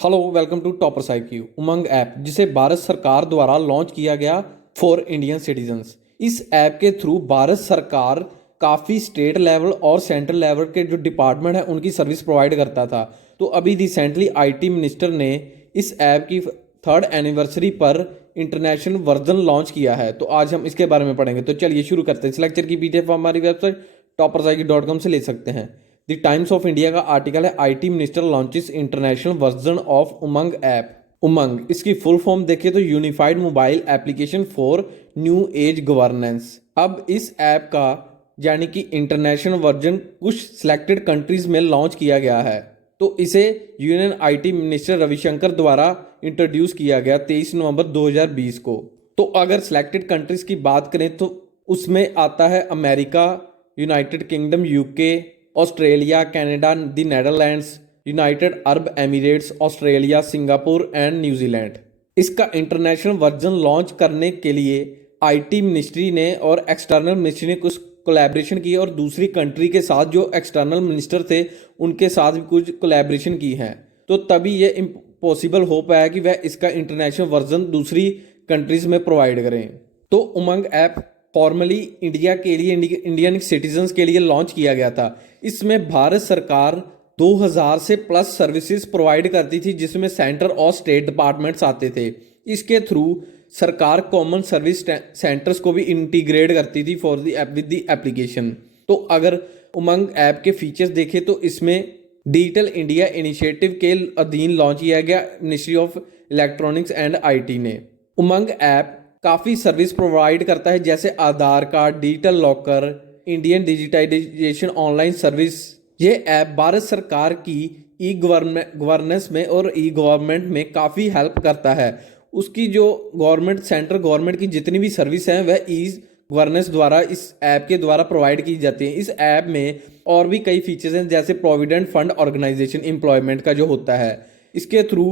Hello, welcome to toppers IQ. Umang app, जिसे भारत सरकार द्वारा लॉन्च किया गया फॉर इंडियन सिटीजन्स। इस ऐप के थ्रू भारत सरकार काफ़ी स्टेट लेवल और सेंट्रल लेवल के जो डिपार्टमेंट है उनकी सर्विस प्रोवाइड करता था। तो अभी रिसेंटली आईटी मिनिस्टर ने इस ऐप की थर्ड एनिवर्सरी पर इंटरनेशनल वर्जन लॉन्च किया है। तो आज हम इसके बारे में पढ़ेंगे। तो चलिए शुरू करते हैं। इस लेक्चर की पीडीएफ हमारी वेबसाइट toppersIQ.com से ले सकते हैं। द टाइम्स ऑफ इंडिया का आर्टिकल है, IT minister launches international version of Umang app. Umang, इसकी फुल फॉर्म देखें तो unified mobile application for new age governance. अब इस ऐप का यानी कि इंटरनेशनल वर्जन कुछ सिलेक्टेड कंट्रीज में लॉन्च किया गया है। तो इसे यूनियन आईटी मिनिस्टर रविशंकर द्वारा इंट्रोड्यूस किया गया 23 नवंबर 2020 को। तो अगर सिलेक्टेड कंट्रीज की बात करें तो उसमें आता है America, United kingdom, UK, Australia, Canada, the Netherlands, United Arab Emirates, Australia, Singapore and New Zealand. इसका इंटरनेशनल वर्जन लॉन्च करने के लिए आईटी मिनिस्ट्री ने और एक्सटर्नल मिनिस्ट्री ने कुछ कोलैबोरेशन की और दूसरी कंट्री के साथ जो एक्सटर्नल मिनिस्टर थे उनके साथ भी कुछ कोलैबोरेशन की हैं। तो तभी ये पॉसिबल हो पाया कि वह इसका इंटरनेशनल वर्जन दूसरी कंट्रीज में प्रोवाइड करें। तो उमंग ऐप फॉर्मली इंडिया के लिए, इंडियन सिटीजन्स के लिए लॉन्च किया गया था। इसमें भारत सरकार 2000 से प्लस सर्विसेज प्रोवाइड करती थी, जिसमें सेंटर और स्टेट डिपार्टमेंट्स आते थे। इसके थ्रू सरकार कॉमन सर्विस सेंटर्स को भी इंटीग्रेट करती थी for the with the application. तो अगर उमंग ऐप के फीचर्स देखें तो इसमें डिजिटल इंडिया इनिशिएटिव के अधीन लॉन्च किया गया ministry of electronics and IT ने। उमंग ऐप काफ़ी सर्विस प्रोवाइड करता है, जैसे Aadhaar card, digital locker, Indian digitization online service. ये ऐप भारत सरकार की ई गवर्नेंस में और ई गवर्नमेंट में काफ़ी हेल्प करता है। उसकी जो गवर्नमेंट, सेंट्रल गवर्नमेंट की जितनी भी सर्विस हैं वह ई गवर्नेंस द्वारा इस ऐप के द्वारा प्रोवाइड की जाती हैं। इस ऐप में और भी कई फीचर्स हैं, जैसे प्रोविडेंट फंड ऑर्गेनाइजेशन एम्प्लॉयमेंट का जो होता है। इसके through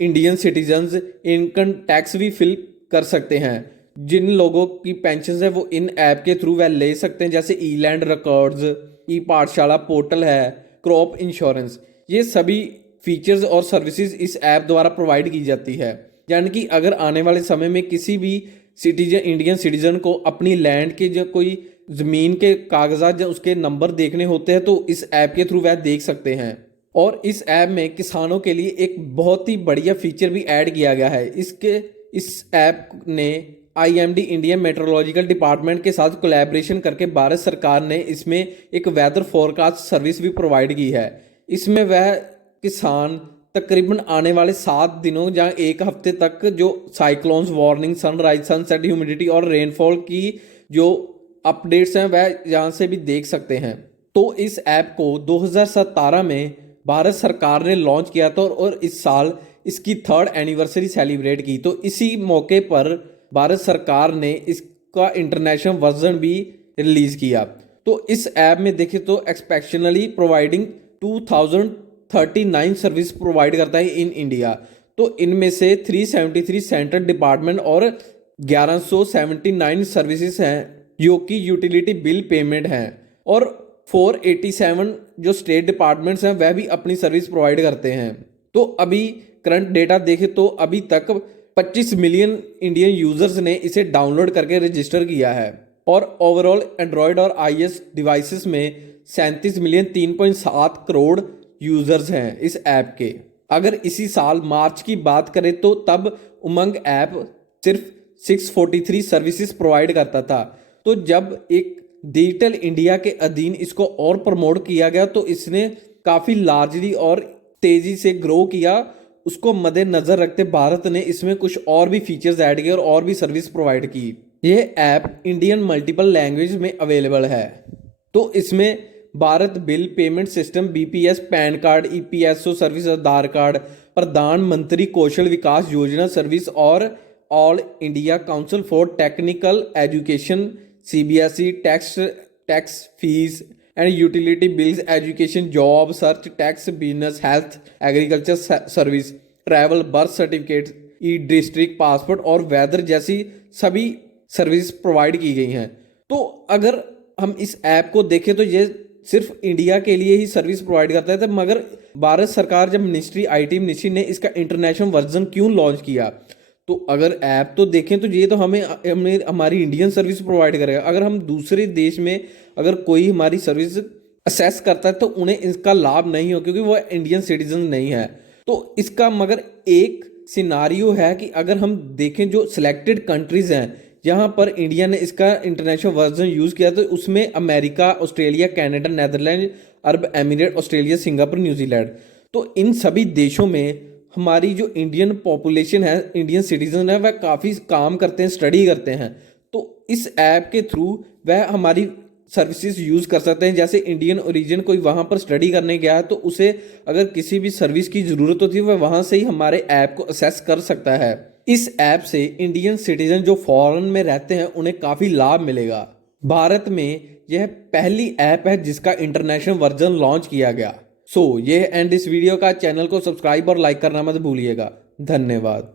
Indian citizens income tax भी फिल कर सकते हैं। जिन लोगों की पेंशन है वो इन ऐप के थ्रू वह ले सकते हैं, जैसे ई लैंड रिकॉर्ड्स, ई पाठशाला पोर्टल है, क्रॉप इंश्योरेंस। ये सभी फीचर्स और सर्विसेज इस ऐप द्वारा प्रोवाइड की जाती है। यानी कि अगर आने वाले समय में किसी भी इंडियन सिटीजन को अपनी लैंड के जो कोई ज़मीन के कागजात या उसके नंबर देखने होते हैं तो इस ऐप के थ्रू वह देख सकते हैं। और इस ऐप में किसानों के लिए एक बहुत ही बढ़िया फीचर भी ऐड किया गया है। इस ऐप ने आईएमडी इंडियन मेट्रोलॉजिकल डिपार्टमेंट के साथ कोलैबोरेशन करके भारत सरकार ने इसमें एक वेदर फोरकास्ट सर्विस भी प्रोवाइड की है। इसमें वह किसान तकरीबन आने वाले 7 दिनों या एक हफ्ते तक जो cyclones warning, sunrise, sunset, humidity और रेनफॉल की जो अपडेट्स हैं वह यहाँ से भी देख सकते हैं। तो इस ऐप को 2017 में भारत सरकार ने लॉन्च किया था और इस साल इसकी थर्ड एनिवर्सरी सेलिब्रेट की। तो इसी मौके पर भारत सरकार ने इसका इंटरनेशनल वर्जन भी रिलीज किया। तो इस ऐप में देखें तो एक्सपेक्शनली प्रोवाइडिंग 2039 सर्विस प्रोवाइड करता है इन इंडिया। तो इनमें से 373 सेंट्रल डिपार्टमेंट और 1179 सर्विसेज हैं जो कि यूटिलिटी बिल पेमेंट हैं, और 487 जो स्टेट डिपार्टमेंट्स हैं वह भी अपनी सर्विस प्रोवाइड करते हैं। तो अभी करंट डेटा देखें तो अभी तक 25 मिलियन इंडियन यूजर्स ने इसे डाउनलोड करके रजिस्टर किया है, और ओवरऑल एंड्रॉयड और आईएस डिवाइसेस में 37 मिलियन 3.7 करोड़ यूजर्स हैं इस ऐप के। अगर इसी साल मार्च की बात करें तो तब उमंग ऐप सिर्फ 643 सर्विसेज प्रोवाइड करता था। तो जब एक डिजिटल इंडिया के अधीन इसको और प्रमोट किया गया तो इसने काफ़ी लार्जली और तेज़ी से ग्रो किया। उसको मद्देनजर रखते भारत ने इसमें कुछ और भी फीचर्स ऐड किए और भी सर्विस प्रोवाइड की। यह ऐप इंडियन मल्टीपल लैंग्वेज में अवेलेबल है। तो इसमें Bharat bill payment system, BPS, PAN card, EPSO service, Aadhaar card, Pradhan Mantri Kaushal Vikas Yojana service और All India Council for Technical Education, CBSE, tax fees and utility bills, education, job search, tax, business, health, agriculture service, travel, birth certificate, e district passport और weather जैसी सभी service provide की गई हैं। तो अगर हम इस ऐप को देखें तो ये सिर्फ इंडिया के लिए ही सर्विस प्रोवाइड करता है, मगर भारत सरकार जब मिनिस्ट्री आईटी मिनिस्ट्री ने इसका इंटरनेशनल वर्जन क्यों लॉन्च किया, तो अगर ऐप तो देखें तो ये तो हमें हमारी इंडियन सर्विस प्रोवाइड करेगा। अगर हम दूसरे देश में अगर कोई हमारी सर्विस असेस करता है तो उन्हें इसका लाभ नहीं हो, क्योंकि वो इंडियन सिटीजन नहीं है। तो इसका मगर एक सिनारियो है कि अगर हम देखें जो सिलेक्टेड कंट्रीज़ हैं जहां पर इंडिया ने इसका इंटरनेशनल वर्जन यूज़ किया, तो उसमें अमेरिका, ऑस्ट्रेलिया, कनाडा, नेदरलैंड, अरब एमिरेट, ऑस्ट्रेलिया, सिंगापुर, न्यूजीलैंड। तो इन सभी देशों में हमारी जो इंडियन पॉपुलेशन है, इंडियन सिटीजन है, वह काफ़ी काम करते हैं, स्टडी करते हैं। तो इस ऐप के थ्रू वह हमारी सर्विसेज यूज़ कर सकते हैं। जैसे इंडियन ओरिजिन कोई वहाँ पर स्टडी करने गया है तो उसे अगर किसी भी सर्विस की ज़रूरत होती है वह वहाँ से ही हमारे ऐप को असेस कर सकता है। इस ऐप से इंडियन सिटीजन जो फॉरेन में रहते हैं उन्हें काफ़ी लाभ मिलेगा। भारत में यह पहली ऐप है जिसका इंटरनेशनल वर्जन लॉन्च किया गया। सो ये एंड इस वीडियो का। चैनल को सब्सक्राइब और लाइक करना मत भूलिएगा। धन्यवाद।